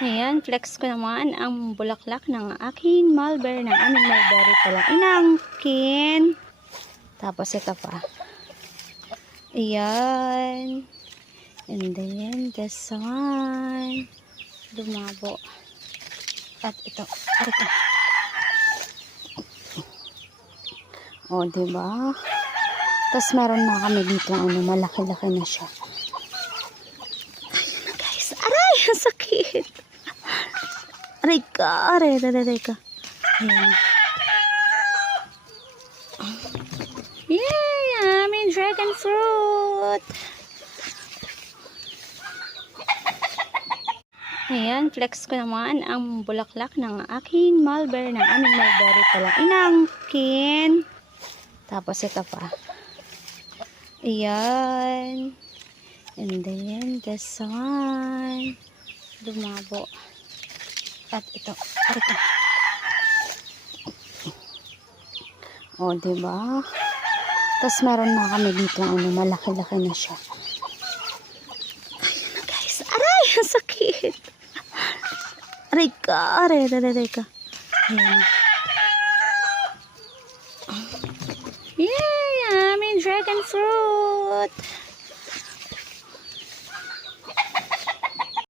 Ayan, flex ko naman ang bulaklak ng aking mulberry, ng aming mulberry pala inangkin. Tapos ito pa. Ayan. And then, this one. Lumabo. At ito. Ito. O, diba? Tapos meron na kami dito, malaki-laki na siya. Ayun na guys. Aray! Ang sakit! Aray ka! Aray ka. Ayan. Yay! Aming dragon fruit! Ayan, flex ko naman ang bulaklak ng aking mulberry, ng aming mulberry pala inangkin. Tapos ito pa. Ayan. And then, this one. Lumabo. At ito. Ito. O, diba? Tapos meron na kami dito, malaki-laki na siya. Ayun na guys. Aray! Ang sakit! Aray ka! Aray ka. Ayan. Yay! Aming dragon fruit!